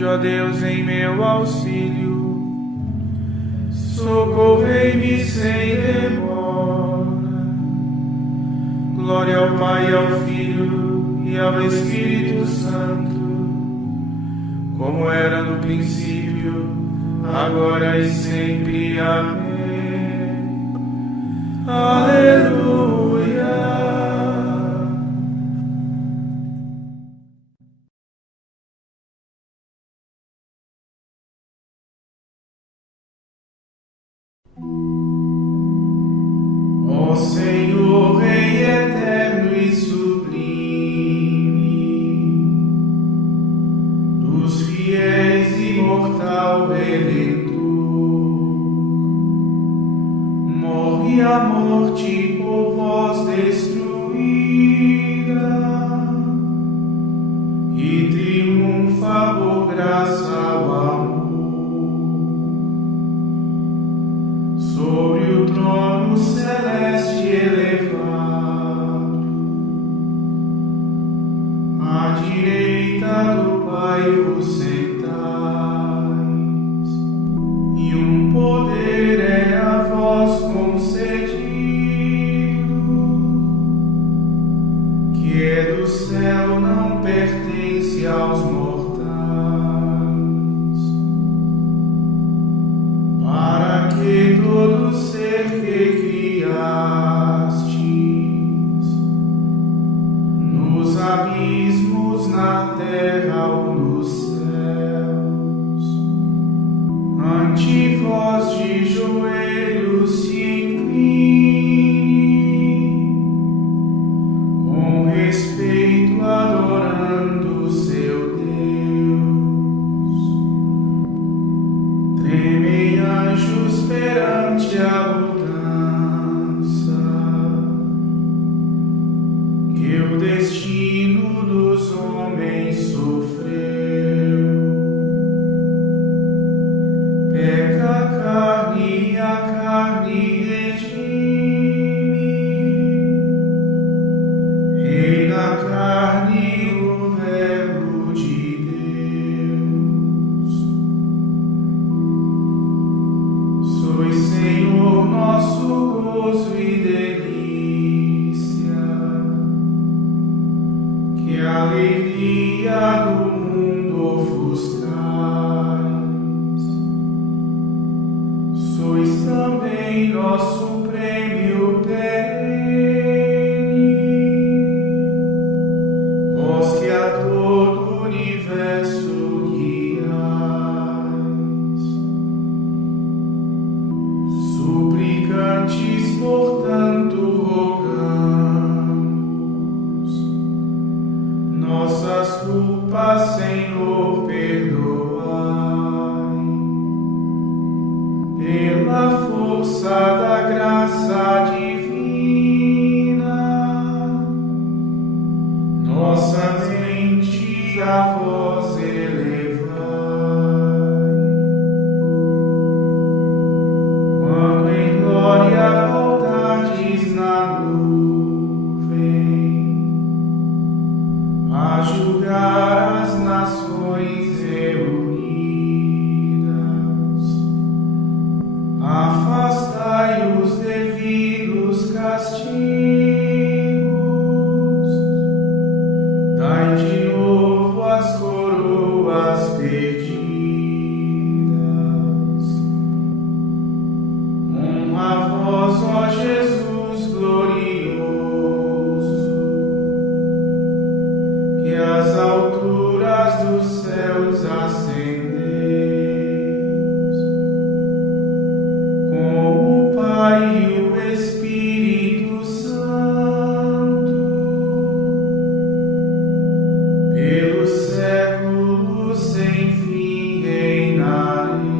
Vinde, ó Deus, em meu auxílio, socorrei-me sem demora. Glória ao Pai, ao Filho e ao Espírito Santo, como era no princípio, agora e sempre. Amém. Aleluia. Ó Senhor, Rei eterno e sublime, dos fiéis imortal Redentor, morre a morte por vós destruída e triunfa por graça ao amor. Sobre o trono celeste elevado, à direita do Pai vos sentais, e um poder é a vós concedido, que é do céu, não pertence aos mortais, para que todo ser que criastes, nos abismos, na terra ou nos céus, ante vós de joelhos se incline, com respeito adorando o seu Deus. Tremem anjos perante a mudança que o destino dos homens sofreu. Peca a carne redime, Rei da carne, o Verbo de Deus. Sois, Senhor, nosso gozo e delícia, que a alegria do mundo ofuscais. Sois também nosso prêmio perene, vós que a todo o universo guiais. Suplicantes, portanto, rogamos, nossas culpas, Senhor, perdoai. Pela força da graça divina, nossas mentes a vós elevai. Quando em glória voltardes na nuvem, a julgar as nações reunidas, afastai os devidos castigos, dai de novo as coroas perdidas. Honra a vós, ó Jesus glorioso, que às alturas dos céus ascendeis, com o Pai e o Espírito Santo, pelos séculos sem fim reinareis.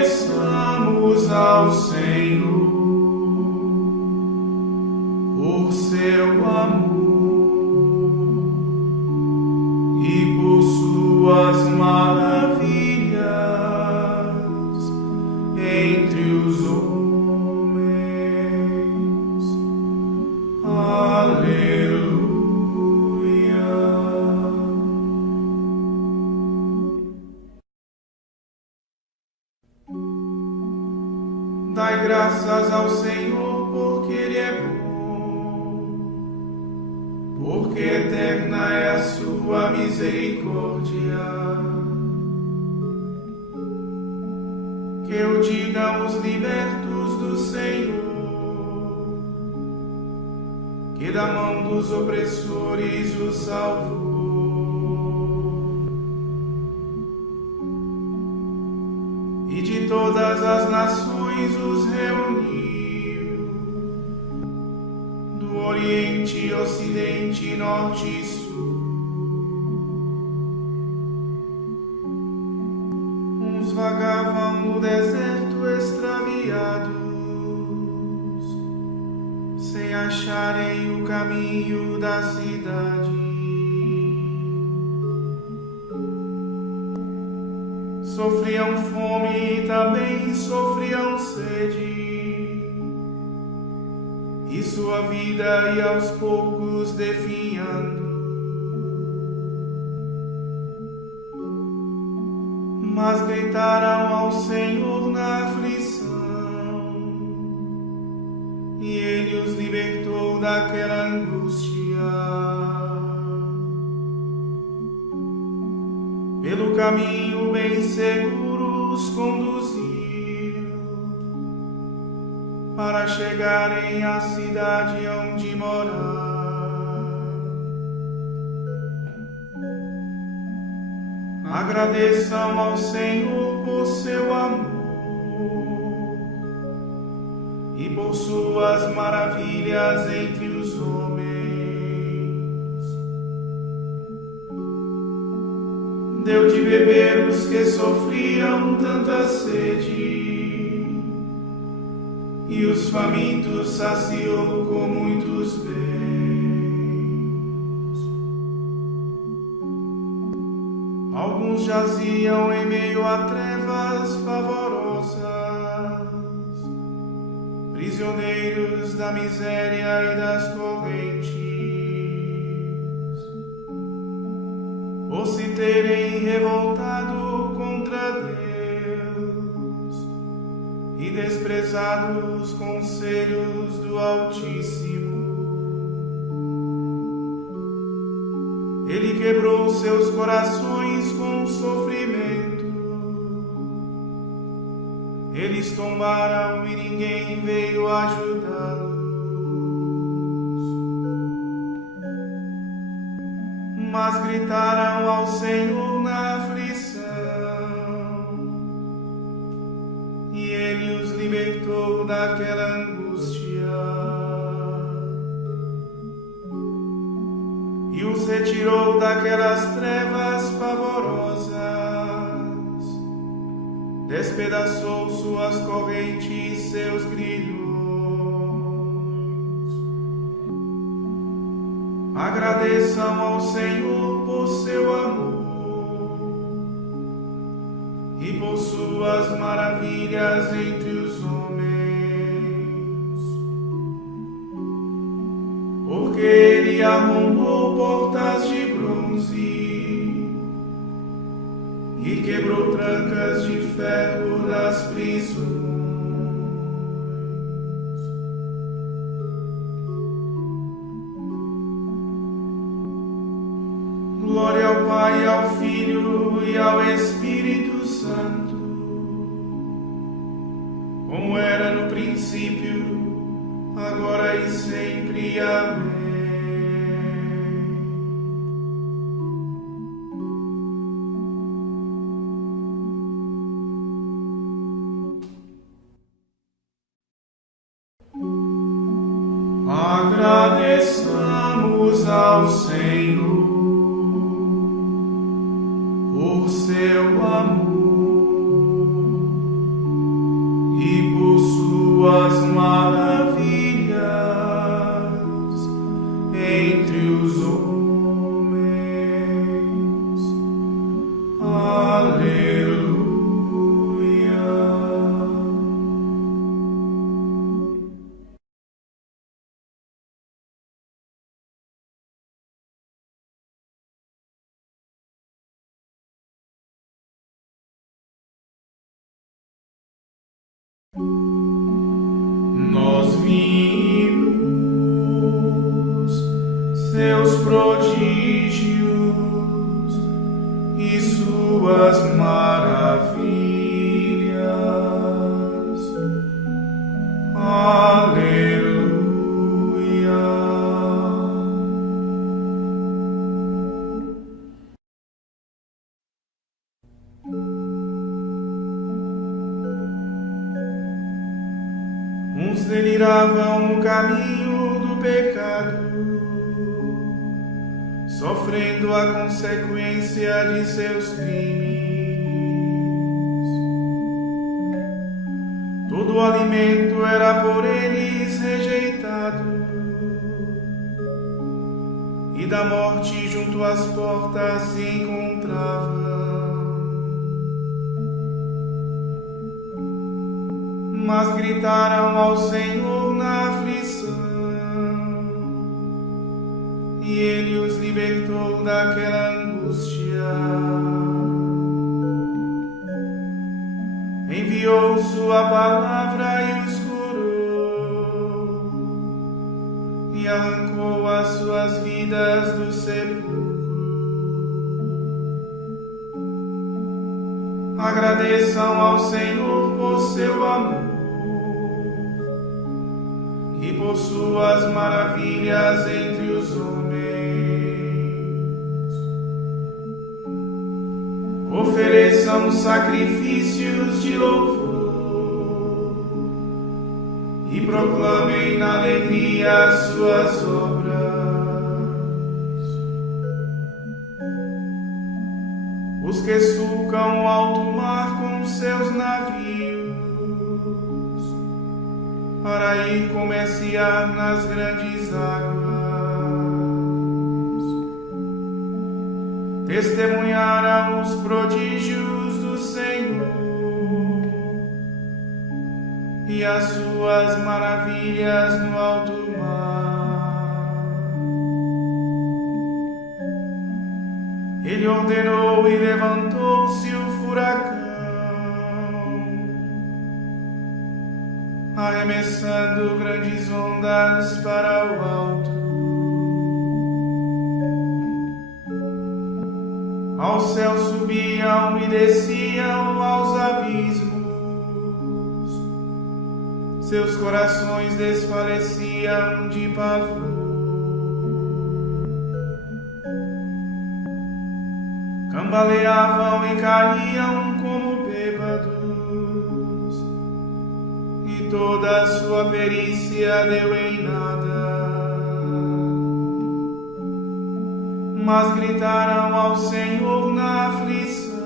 Agradeçamos ao Senhor por seu amor misericórdia. Que eu diga os libertos do Senhor, que da mão dos opressores os salvou. E de todas as nações os reuniu, do Oriente, Ocidente, Norte e Sul. Uns vagavam no deserto extraviados, sem acharem o caminho da cidade. Sofriam fome e também sofriam sede, e sua vida ia aos poucos definhando. Mas gritaram ao Senhor na aflição, e Ele os libertou daquela angústia. Pelo caminho bem seguro os conduziu, para chegarem à cidade onde morar. Agradeçam ao Senhor por seu amor e por suas maravilhas entre os homens. Deu de beber os que sofriam tanta sede, e os famintos saciou com muitos bens. Alguns jaziam em meio a trevas pavorosas, prisioneiros da miséria e das correntes, por se terem revoltado contra Deus e desprezado os conselhos do Altíssimo. Ele quebrou seus corações com sofrimento. Eles tombaram e ninguém veio ajudá-los. Mas gritaram ao Senhor na aflição, e Ele os libertou daquela angústia. E os retirou daquelas trevas pavorosas, despedaçou suas correntes e seus grilhões. Agradeçam ao Senhor por seu amor e por suas maravilhas entre os homens, porque Ele arrombou portas de bronze e quebrou trancas de ferro das prisões. Glória ao Pai, ao Filho e ao Espírito Santo, como era no princípio, agora e sempre. Amém. Agradeçamos ao Senhor por seu amor e por suas maravilhas entre os homens. Aleluia. Nós vimos seus prodígios estão no caminho do pecado, sofrendo a consequência de seus crimes. Todo o alimento era por eles rejeitado, e da morte junto às portas se encontravam. Mas gritaram ao Senhor na aflição, e Ele os libertou daquela angústia. Enviou sua palavra e os curou, e arrancou as suas vidas do sepulcro. Agradeçam ao Senhor por seu amor e por suas maravilhas entre os homens. Ofereçam sacrifícios de louvor e proclamem na alegria as suas obras. Os que sulcam o alto mar com seus navios, para ir comerciar nas grandes águas, testemunharam os prodígios do Senhor e as suas maravilhas no alto mar. Ele ordenou e levantou-se o furacão, arremessando grandes ondas para o alto. Ao céu subiam e desciam aos abismos, seus corações desfaleciam de pavor. Cambaleavam e caíam como bêbados, e toda a sua perícia deu em nada. Mas gritaram ao Senhor na aflição,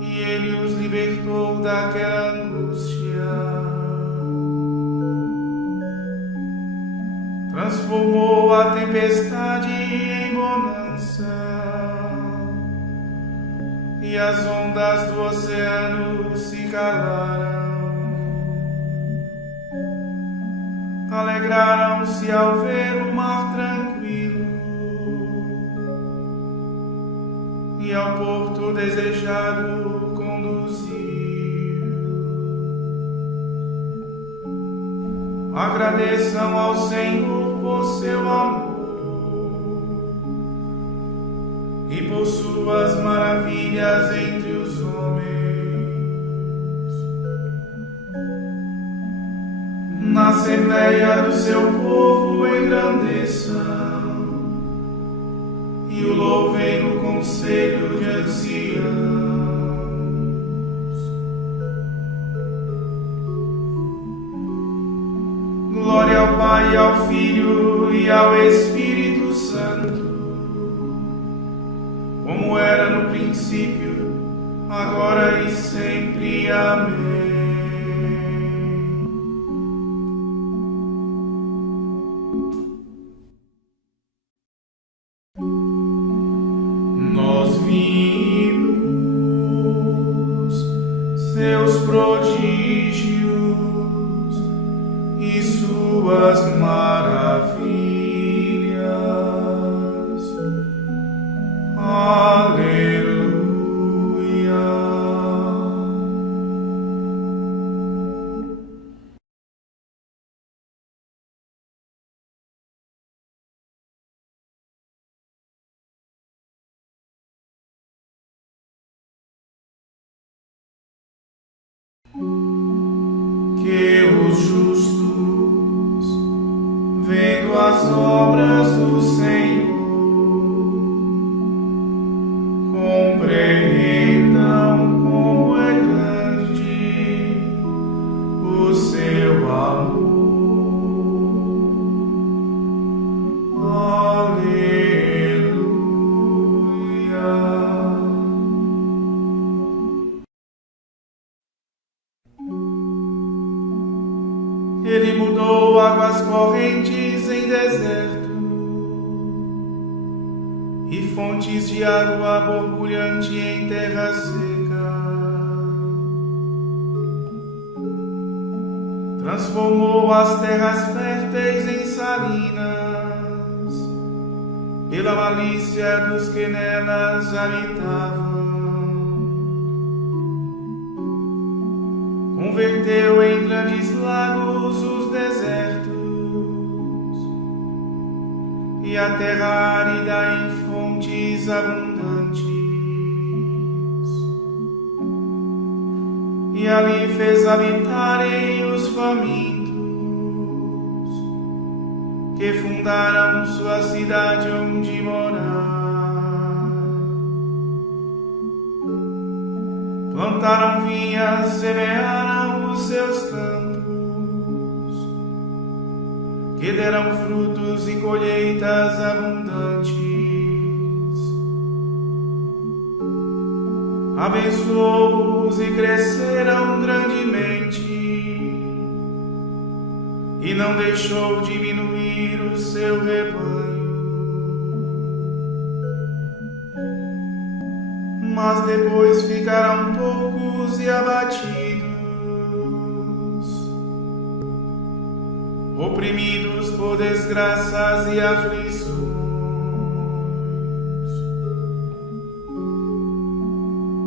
e Ele os libertou daquela angústia. Transformou a tempestade em bonança, e as ondas do oceano se calaram. Alegraram-se ao ver o mar tranquilo e ao porto desejado conduziu. Agradeçam ao Senhor por seu amor e por suas maravilhas entre os homens. Na assembleia do seu povo engrandeçam e o louvem no conselho de anciãos. Glória ao Pai, ao Filho e ao Espírito Santo, como era no princípio, agora e sempre. Amém. Nós vimos seus prodígios e suas maravilhas. Aleluia. Que os justos, vendo as obras do Senhor, compreendam como é grande o seu Ele mudou águas correntes em deserto e fontes de água borbulhante em terra seca. Transformou as terras férteis em salinas pela malícia dos que nelas habitavam. Converteu em grandes lagos os desertos e a terra árida em fontes abundantes. E ali fez habitarem os famintos, que fundaram sua cidade onde morar. Plantaram vinhas, semearam os seus campos, que deram frutos e colheitas abundantes. Abençoou-os e cresceram grandemente, e não deixou diminuir o seu rebanho. Mas depois ficaram poucos e abatidos, oprimidos por desgraças e aflições.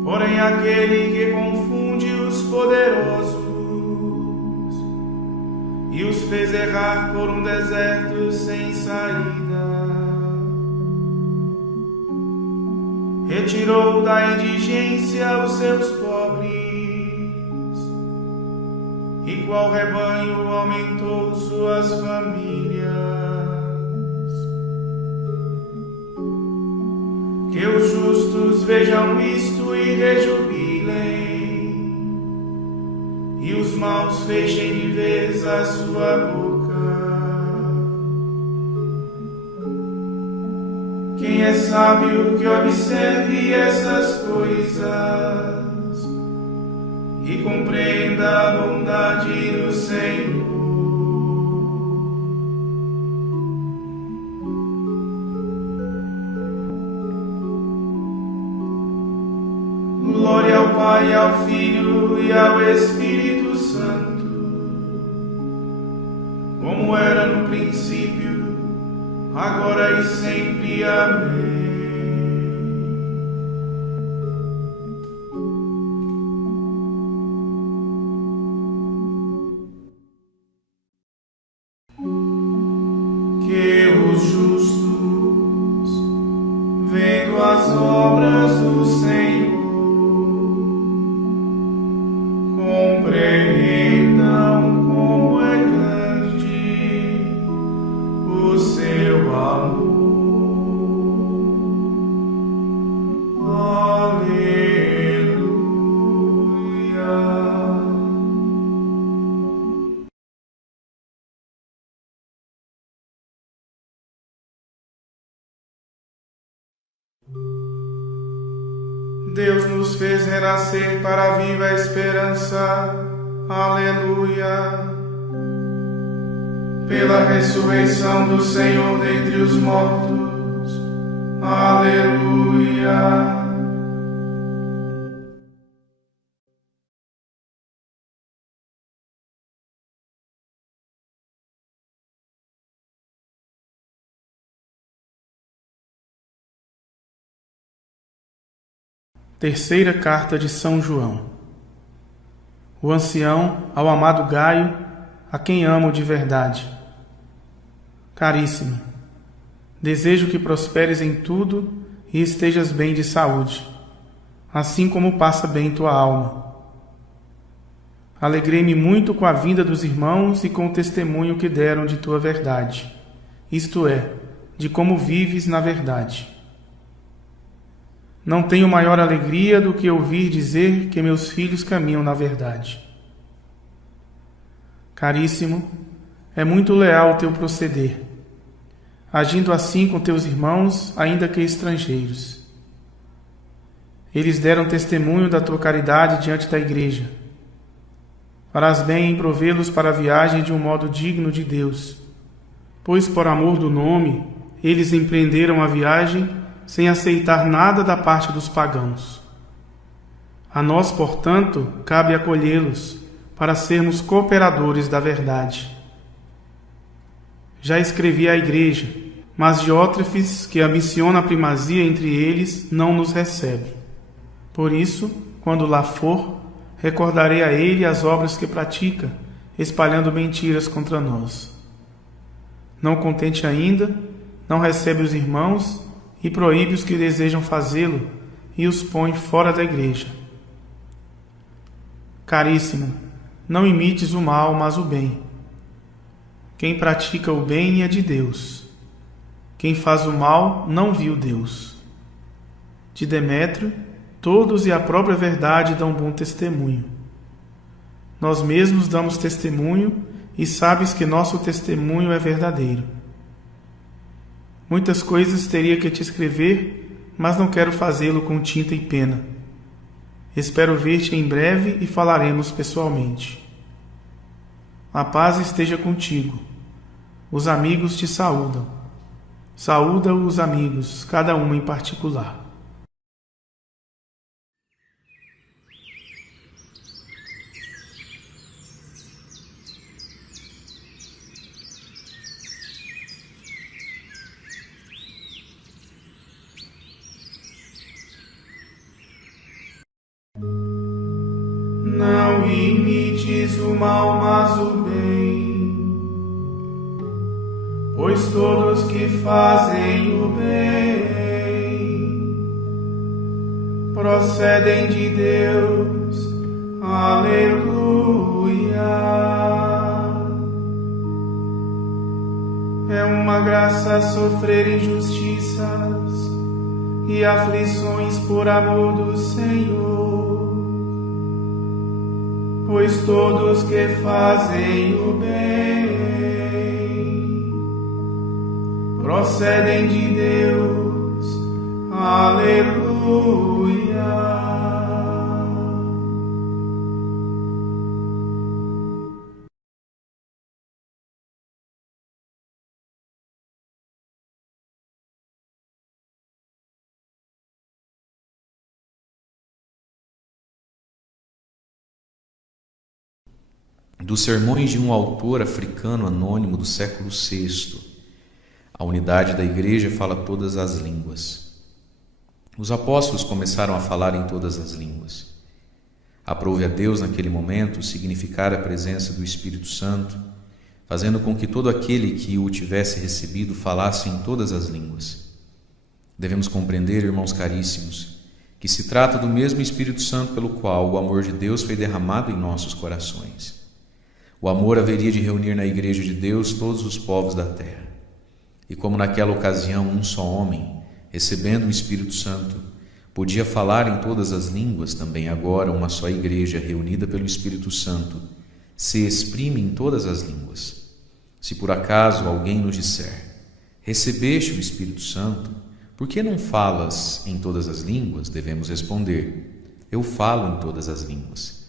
Porém, aquele que confunde os poderosos e os fez errar por um deserto sem saída, retirou da indigência os seus pobres, e qual rebanho aumentou suas famílias. Que os justos vejam isto e rejubilem, e os maus fechem de vez a sua boca. Quem é sábio que observe essas coisas e compreenda a bondade do Senhor. Glória ao Pai, ao Filho e ao Espírito Santo, como era no princípio, agora e sempre. Amém. Que os justos, vendo as obras do Senhor, compreendam como é grande o seu amor. Deus nos fez renascer para a viva esperança. Aleluia. Pela ressurreição do Senhor dentre os mortos. Aleluia. Terceira carta de São João. O ancião ao amado Gaio, a quem amo de verdade. Caríssimo, desejo que prosperes em tudo e estejas bem de saúde, assim como passa bem tua alma. Alegrei-me muito com a vinda dos irmãos e com o testemunho que deram de tua verdade, isto é, de como vives na verdade. Não tenho maior alegria do que ouvir dizer que meus filhos caminham na verdade. Caríssimo, é muito leal o teu proceder, agindo assim com teus irmãos, ainda que estrangeiros. Eles deram testemunho da tua caridade diante da igreja. farás bem em provê-los para a viagem de um modo digno de Deus, pois por amor do nome, eles empreenderam a viagem sem aceitar nada da parte dos pagãos. A nós, portanto, cabe acolhê-los para sermos cooperadores da verdade. Já escrevi à igreja, mas Diótrefes, que ambiciona a primazia entre eles, não nos recebe. Por isso, quando lá for, recordarei a ele as obras que pratica, espalhando mentiras contra nós. Não contente ainda, não recebe os irmãos e proíbe os que desejam fazê-lo e os põe fora da igreja. Caríssimo, não imites o mal, mas o bem. Quem pratica o bem é de Deus. Quem faz o mal não viu Deus. De Demétrio, todos e a própria verdade dão bom testemunho. Nós mesmos damos testemunho e sabes que nosso testemunho é verdadeiro. Muitas coisas teria que te escrever, mas não quero fazê-lo com tinta e pena. Espero ver-te em breve e falaremos pessoalmente. A paz esteja contigo. Os amigos te saúdam. Saúda os amigos, cada um em particular. Não imites o mal, mas o bem, pois todos que fazem o bem procedem de Deus. Aleluia. É uma graça sofrer injustiças e aflições por amor do Senhor. Pois todos que fazem o bem procedem de Deus. Aleluia. Dos sermões de um autor africano anônimo do século VI. A unidade da igreja fala todas as línguas. Os apóstolos começaram a falar em todas as línguas. Aprouve a Deus naquele momento significar a presença do Espírito Santo, fazendo com que todo aquele que o tivesse recebido falasse em todas as línguas. Devemos compreender, irmãos caríssimos, que se trata do mesmo Espírito Santo pelo qual o amor de Deus foi derramado em nossos corações. O amor haveria de reunir na Igreja de Deus todos os povos da terra. E como naquela ocasião um só homem, recebendo o Espírito Santo, podia falar em todas as línguas, também agora uma só Igreja, reunida pelo Espírito Santo, se exprime em todas as línguas. Se por acaso alguém nos disser: recebeste o Espírito Santo, por que não falas em todas as línguas? Devemos responder: eu falo em todas as línguas.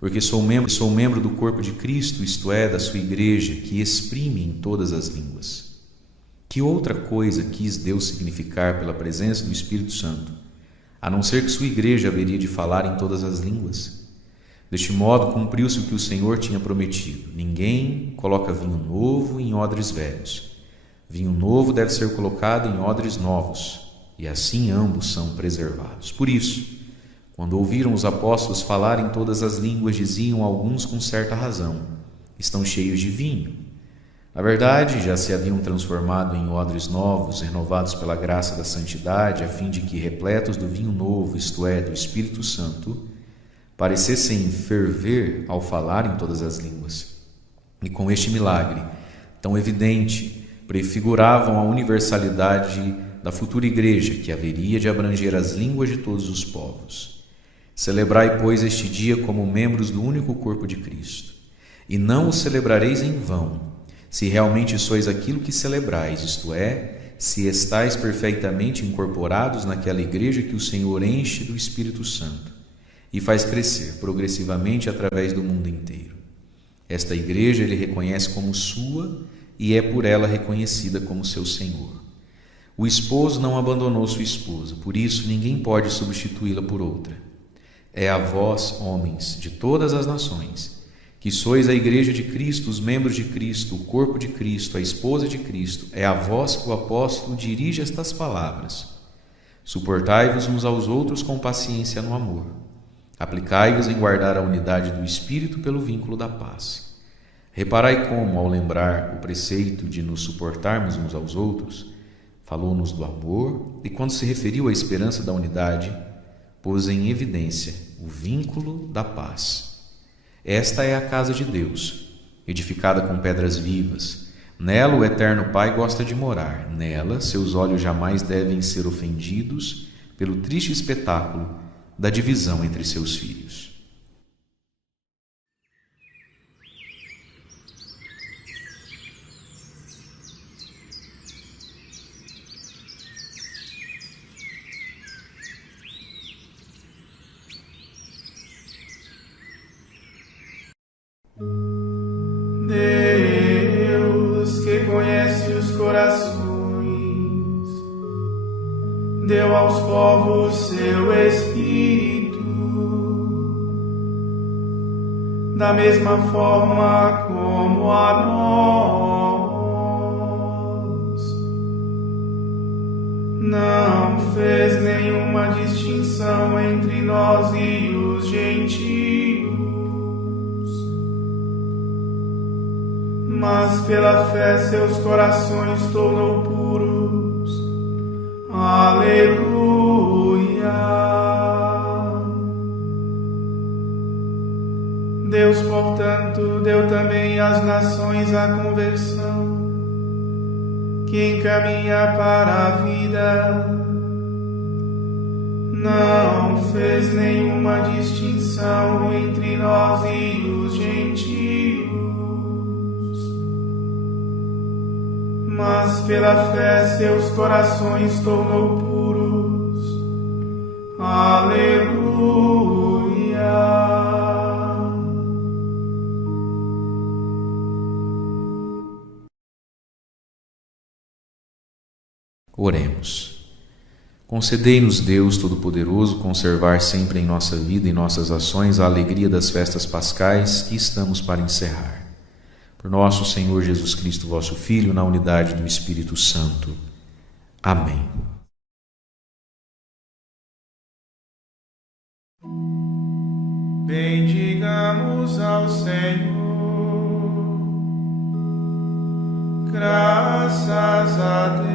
Porque sou membro do corpo de Cristo, isto é, da sua igreja, que exprime em todas as línguas. Que outra coisa quis Deus significar pela presença do Espírito Santo, a não ser que sua igreja haveria de falar em todas as línguas? Deste modo, cumpriu-se o que o Senhor tinha prometido: ninguém coloca vinho novo em odres velhos. Vinho novo deve ser colocado em odres novos, e assim ambos são preservados. Por isso, quando ouviram os apóstolos falar em todas as línguas, diziam alguns com certa razão: estão cheios de vinho. Na verdade, já se haviam transformado em odres novos, renovados pela graça da santidade, a fim de que, repletos do vinho novo, isto é, do Espírito Santo, parecessem ferver ao falar em todas as línguas. E com este milagre, tão evidente, prefiguravam a universalidade da futura igreja, que haveria de abranger as línguas de todos os povos. Celebrai, pois, este dia como membros do único corpo de Cristo. E não o celebrareis em vão, se realmente sois aquilo que celebrais, isto é, se estáis perfeitamente incorporados naquela igreja que o Senhor enche do Espírito Santo e faz crescer progressivamente através do mundo inteiro. Esta igreja ele reconhece como sua e é por ela reconhecida como seu Senhor. O esposo não abandonou sua esposa, por isso ninguém pode substituí-la por outra. É a vós, homens de todas as nações, que sois a igreja de Cristo, os membros de Cristo, o corpo de Cristo, a esposa de Cristo, é a vós que o apóstolo dirige estas palavras. Suportai-vos uns aos outros com paciência no amor. Aplicai-vos em guardar a unidade do Espírito pelo vínculo da paz. Reparai como, ao lembrar o preceito de nos suportarmos uns aos outros, falou-nos do amor e, quando se referiu à esperança da unidade, pôs em evidência o vínculo da paz. Esta é a casa de Deus, edificada com pedras vivas. Nela o eterno Pai gosta de morar. Nela seus olhos jamais devem ser ofendidos pelo triste espetáculo da divisão entre seus filhos. Deus, que conhece os corações, deu aos povos seu Espírito, da mesma forma como a nós. Não fez nenhuma distinção entre nós e os gentios, mas pela fé seus corações tornou puros. Aleluia! Deus, portanto, deu também às nações a conversão, que encaminha para a vida. Não fez nenhuma distinção entre nós e os gentios, mas pela fé seus corações tornou puros. Aleluia! Oremos. Concedei-nos, Deus Todo-Poderoso, conservar sempre em nossa vida e nossas ações a alegria das festas pascais que estamos para encerrar. Por nosso Senhor Jesus Cristo, vosso Filho, na unidade do Espírito Santo. Amém. Bendigamos ao Senhor, graças a Deus.